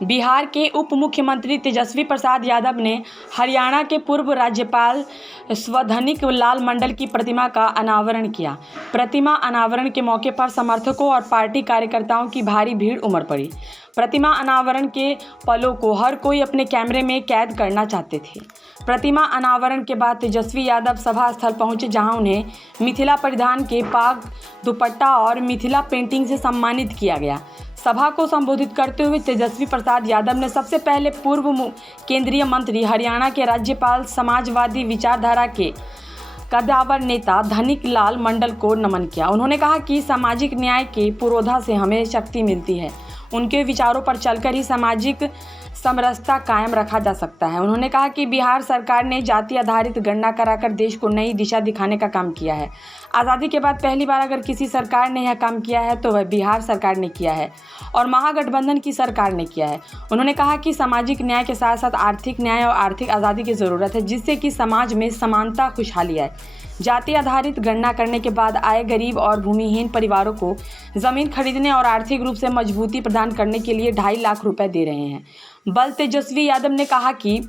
बिहार के उप मुख्यमंत्री तेजस्वी प्रसाद यादव ने हरियाणा के पूर्व राज्यपाल स्वधनिक लाल मंडल की प्रतिमा का अनावरण किया। प्रतिमा अनावरण के मौके पर समर्थकों और पार्टी कार्यकर्ताओं की भारी भीड़ उमड़ पड़ी। प्रतिमा अनावरण के पलों को हर कोई अपने कैमरे में कैद करना चाहते थे। प्रतिमा अनावरण के बाद तेजस्वी यादव सभा स्थल पहुंचे, जहां उन्हें मिथिला परिधान के पाग दुपट्टा और मिथिला पेंटिंग से सम्मानित किया गया। सभा को संबोधित करते हुए तेजस्वी प्रसाद यादव ने सबसे पहले पूर्व केंद्रीय मंत्री, हरियाणा के राज्यपाल, समाजवादी विचारधारा के कद्दावर नेता धनिक लाल मंडल को नमन किया। उन्होंने कहा कि सामाजिक न्याय के पुरोधा से हमें शक्ति मिलती है। उनके विचारों पर चलकर ही सामाजिक समरसता कायम रखा जा सकता है। उन्होंने कहा कि बिहार सरकार ने जाति आधारित गणना कराकर देश को नई दिशा दिखाने का काम किया है। आज़ादी के बाद पहली बार अगर किसी सरकार ने यह काम किया है तो वह बिहार सरकार ने किया है और महागठबंधन की सरकार ने किया है। उन्होंने कहा कि सामाजिक न्याय के साथ साथ आर्थिक न्याय और आर्थिक आज़ादी की ज़रूरत है, जिससे कि समाज में समानता, खुशहाली आए। जाति आधारित गणना करने के बाद आए गरीब और भूमिहीन परिवारों को ज़मीन खरीदने और आर्थिक रूप से मजबूती प्रदान करने के लिए 2.5 लाख रुपए दे रहे हैं। बल तेजस्वी यादव ने कहा कि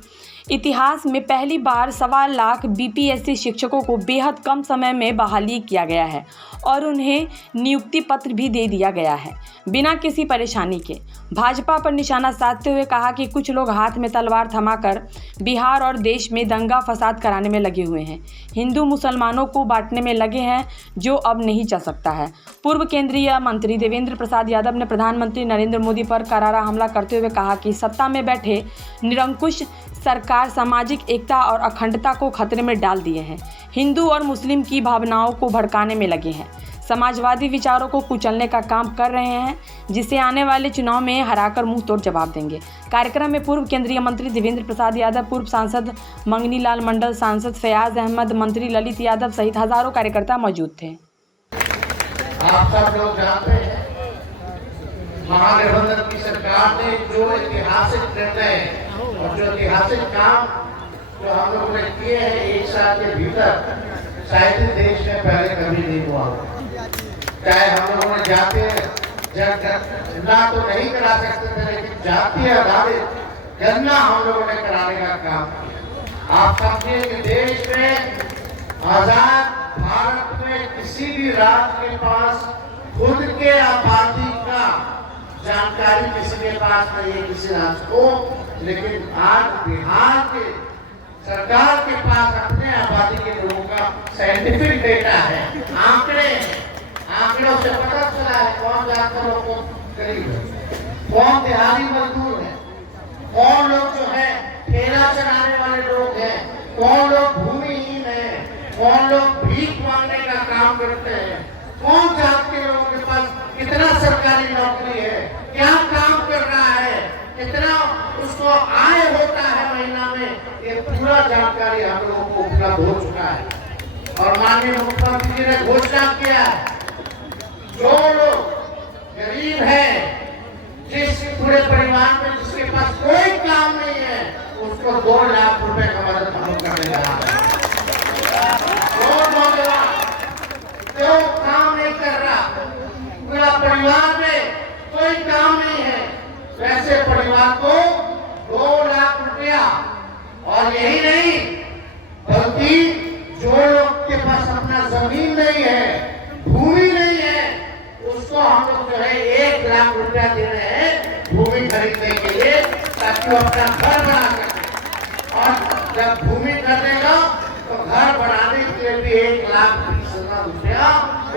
इतिहास में पहली बार 1.25 लाख बीपीएससी शिक्षकों को बेहद कम समय में बहाली किया गया है और उन्हें नियुक्ति पत्र भी दे दिया गया है बिना किसी परेशानी के। भाजपा पर निशाना साधते हुए कहा कि कुछ लोग हाथ में तलवार थमाकर बिहार और देश में दंगा फसाद कराने में लगे हुए हैं, हिंदू मुसलमानों को बांटने में लगे हैं, जो अब नहीं चल सकता है। पूर्व केंद्रीय मंत्री देवेंद्र प्रसाद यादव ने प्रधानमंत्री नरेंद्र मोदी पर करारा हमला करते हुए कहा कि सत्ता में बैठे निरंकुश सरकार सामाजिक एकता और अखंडता को खतरे में डाल दिए हैं, हिंदू और मुस्लिम की भावनाओं को भड़काने में लगे हैं, समाजवादी विचारों को कुचलने का काम कर रहे हैं, जिसे आने वाले चुनाव में हराकर मुंह तोड़ जवाब देंगे। कार्यक्रम में पूर्व केंद्रीय मंत्री देवेंद्र प्रसाद यादव, पूर्व सांसद मंगनी लाल मंडल, सांसद फयाज अहमद, मंत्री ललित यादव सहित हजारों कार्यकर्ता मौजूद थे। आप सब लोग जानते हैं, महागठबंधन की सरकार ने जो ऐतिहासिक निर्णय और जो ऐतिहासिक काम जो हम लोगों ने किए हैं 1 साल के भीतर, शायद देश में पहले कभी नहीं हुआ। चाहे हम लोगों ने जातीय गणना तो नहीं करा सकते थे, लेकिन जातीय आधारित गणना हम लोगों ने कराने का काम किया। आप समझिए कि देश में आजाद भारत में किसी भी राज्य के पास खुद के आबादी का जानकारी किसी के पास नहीं है, किसी राज्य को, लेकिन आज बिहार के सरकार के पास अपने आबादी के लोगों का साइंटिफिक डेटा है, आंकड़ों से पता चला है कौन जाकर लोगों को गरीब है, कौन दिहाड़ी मजदूर है, कौन लोग जो है ठेला चलाने वाले लोग हैं, कौन लोग भूमिहीन है, कौन लोग भीख मांगने का काम करते हैं, कौन जात के लोगों के पास कितना सरकारी नौकरी है, क्या काम कर रहा है, कितना उसको आय होता है महीना में, ये पूरा जानकारी हम लोगों को उपलब्ध हो चुका है। और माननीय मुख्यमंत्री जी ने घोषणा किया, जो लोग गरीब है, जिस पूरे परिवार में जिसके पास कोई काम नहीं है, उसको 2 लाख रुपए का मदद हम करने जा रहे हैं। जो नौजवान जो काम नहीं कर रहा, पूरा परिवार में कोई काम नहीं है, वैसे परिवार को 2 लाख रुपया, और यही नहीं बल्कि जो लोग के पास अपना जमीन नहीं है, भूमि नहीं है, उसको हम लोग जो है 1 लाख रुपया दे रहे हैं भूमि खरीदने के लिए, ताकि वो अपना घर बना सके। और जब भूमि खरीदेगा तो घर बनाने के लिए भी 1,20,000 रुपया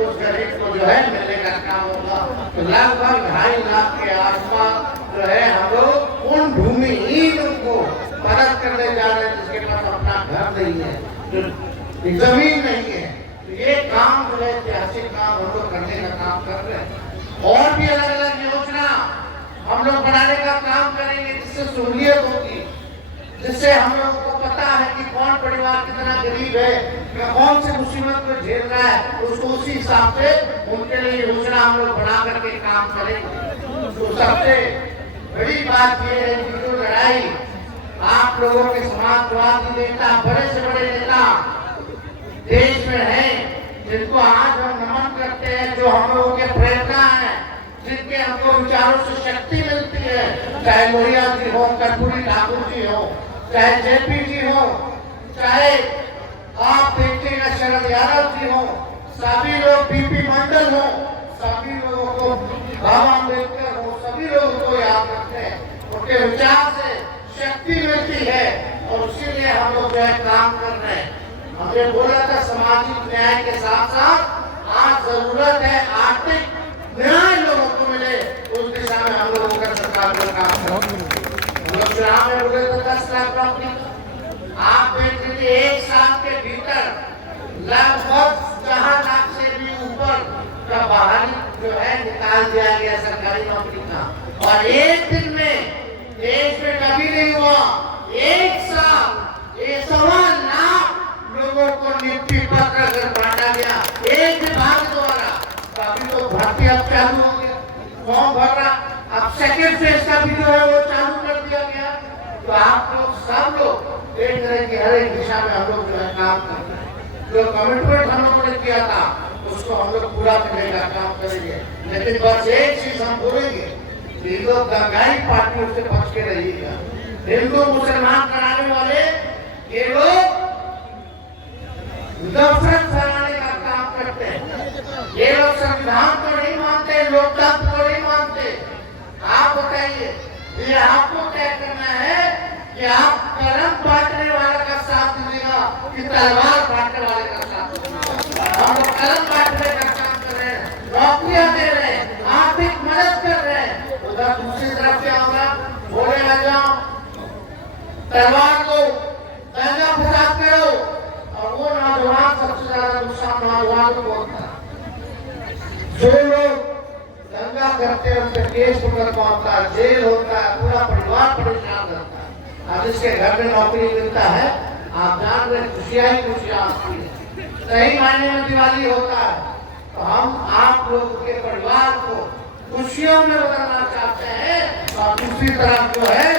उस गरीब को जो है मिलने का काम होगा। तो लगभग 2.5 लाख के आसपास जो है हम लोग उन भूमिहीन को मदद करने जा रहे हैं, जिसके पास अपना घर नहीं है, जो जमीन नहीं है। तो ये काम जो है ऐतिहासिक काम हम लोग करने का काम कर रहे हैं। और भी अलग अलग योजना हम लोग बनाने का काम करेंगे, जिससे सहूलियत होगी, जिससे हम लोगों को पता है कि कौन परिवार कितना गरीब है या कौन सी मुसीबत को झेल रहा है, उसको उसी हिसाब से उनके लिए योजना हम लोग बना करके काम करेंगे। तो सबसे बड़ी बात यह है कि जो लड़ाई आप लोगों के समाजवादी नेता, बड़े से बड़े नेता देश में हैं, जिनको आज हम नमन करते हैं, जो हम लोगों के प्रेरणा है, जिनके हमको विचारों से शक्ति मिलती है, चाहे लोहिया जी हो, कर्पूरी ठाकुर जी हो, चाहे जेपी जी हो, चाहे आप देखिएगा शरद यादव जी हो, सभी लोग बीपी मंडल हो, सभी लोगों को बाबा अम्बेडकर हो, सभी लोगों को याद रखते हैं। उनके विचार से शक्ति मिलती है और इसीलिए हम लोग जो है काम कर रहे हैं। हमने बोला था सामाजिक न्याय के साथ साथ आज जरूरत है आर्थिक न्याय लोगों को मिले, उस दिशा में हम लोगों का सरकार का काम है। हम लोग चुनाव में बोले तो 10 लाख नौकरी, आप देख लीजिए 1 साल के भीतर लगभग 4 लाख से भी ऊपर का बहाली जो है निकाल दिया गया सरकारी नौकरी का। और एक दिन में देश में कभी नहीं हुआ, 1 साल 1.25 लाख लोगों को नियुक्ति पत्र अगर बांटा गया एक विभाग द्वारा। अभी तो भर्ती अब चालू हो गया, फॉर्म भर रहा, अब सेकेंड फेज का भी जो है वो चालू कर दिया गया। तो आप लोग सब लोग देख रहे हैं कि हर एक दिशा में हम लोग जो है काम कर रहे हैं। जो कमिटमेंट हम लोगों ने किया था उसको हम लोग पूरा करने का काम करेंगे। लेकिन बस एक चीज हम बोलेंगे, लोग दंगाई पार्टियों से बच के रहिएगा। हिंदू मुसलमान कराने वाले ये लोग नफरत फैलाने का काम करते हैं। ये लोग संविधान को नहीं मानते, लोकतंत्र को नहीं मानते। आप बताइए, ये आपको तय करना है कि आप कलम बांटने वाले का साथ दीजिएगा कि तलवार बांटने वाले का साथ दीजिएगा। हम लोग कलम बांटने का काम कर रहे हैं, नौकरियां दे रहे हैं, आर्थिक मदद कर रहे हैं। उधर दूसरी तरफ क्या होगा, बोले आ जाओ तलवार को दंगा फसाद करो, और वो नौजवान सबसे ज्यादा नुकसान नौजवान को होता है। जो लोग दंगा करते हैं उनके केस मुकदमा होता है, जेल होता है, पूरा परिवार परेशान रहता है। अब जिसके घर में नौकरी मिलता है, आप जान रहे खुशियां ही खुशियां आती है, सही मायने में दिवाली होता है। तो हम आप लोग के परिवार को खुशियों में बदलना चाहते हैं और दूसरी तरफ जो है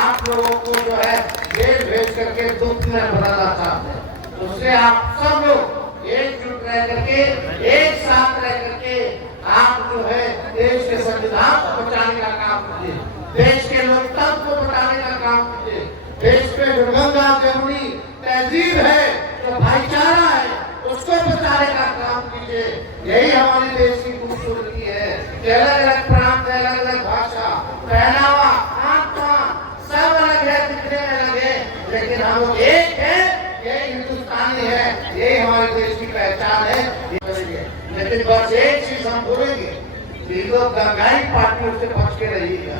आप लोगों को जो है जेल भेज करके दुख में बदलना चाहते हैं। उससे आप सब लोग एकजुट रह करके, एक साथ रह करके आप जो है देश के संविधान को बचाने का काम कीजिए, देश के लोकतंत्र को बचाने का काम कीजिए, देश में जो गंगा जमुनी तहजीब है, जो भाईचारा है, उसको बचाने का काम कीजिए। यही हमारे देश की खूबसूरती है। अलग अलग प्रांत है, अलग अलग भाषा, पहनावा, खान-पान सब अलग है, दिखने में अलग है, लेकिन हम लोग एक है, यही हिंदुस्तानी है, यही हमारे देश की पहचान है। लेकिन बस एक चीज हम बोलेंगे, कि लोग दंगाई पार्टियों से बच के रहिएगा।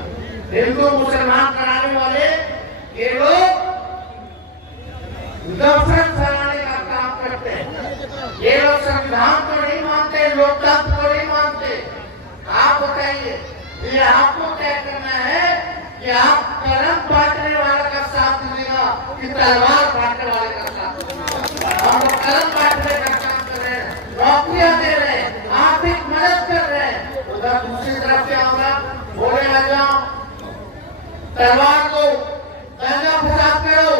हिंदू मुसलमान कराने वाले ये लोग नफरत फैलाने का काम करते हैं। ये लोग संविधान को नहीं मानते, लोकतंत्र को नहीं मानते। आप बताइए, ये आपको तय करना है कि आप कलम बांटने वाले का साथ दीजिएगा कि तलवार बांटने वाले का साथ दीजिएगा। हम लोग कलम बांटने का काम कर रहे हैं, नौकरियां दे रहे हैं, आर्थिक मदद कर रहे हैं। उधर दूसरी तरफ क्या होगा, बोले आ जाओ तलवार को दंगा फसाद करो,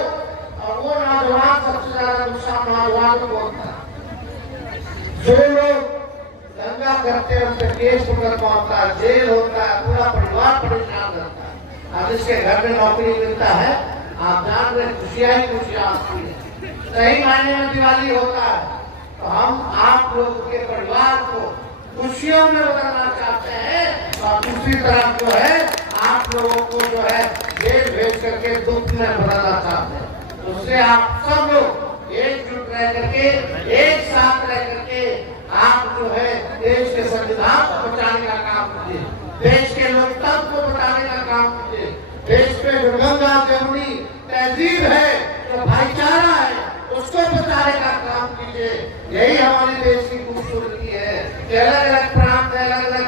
और वो नौजवान सबसे ज्यादा नुकसान नौजवान को होता है। जो लोग दंगा करते हैं उनके केस मुकदमा होता है, जेल होता है, पूरा परिवार परेशान रहता है। अब जिसके घर में नौकरी मिलता है, आप जान रहे खुशियां ही खुशियां आती है, सही मायने में दिवाली होता है। तो हम आप लोग के परिवार को खुशियों में बदलना चाहते हैं और दूसरी तरफ जो है आप लोगों को जो है जेल भेज करके दुख में बदलना चाहते हैं। उससे आप सब लोग एकजुट रह करके, एक साथ रह करके आप जो है देश के संविधान को बचाने का काम कीजिए, देश के लोकतंत्र को बचाने का काम कीजिए, देश में जो गंगा जमुनी तहजीब है, जो भाईचारा है, उसको बचाने का काम कीजिए। यही हमारे देश की खूबसूरती है। अलग अलग प्रांत है, अलग अलग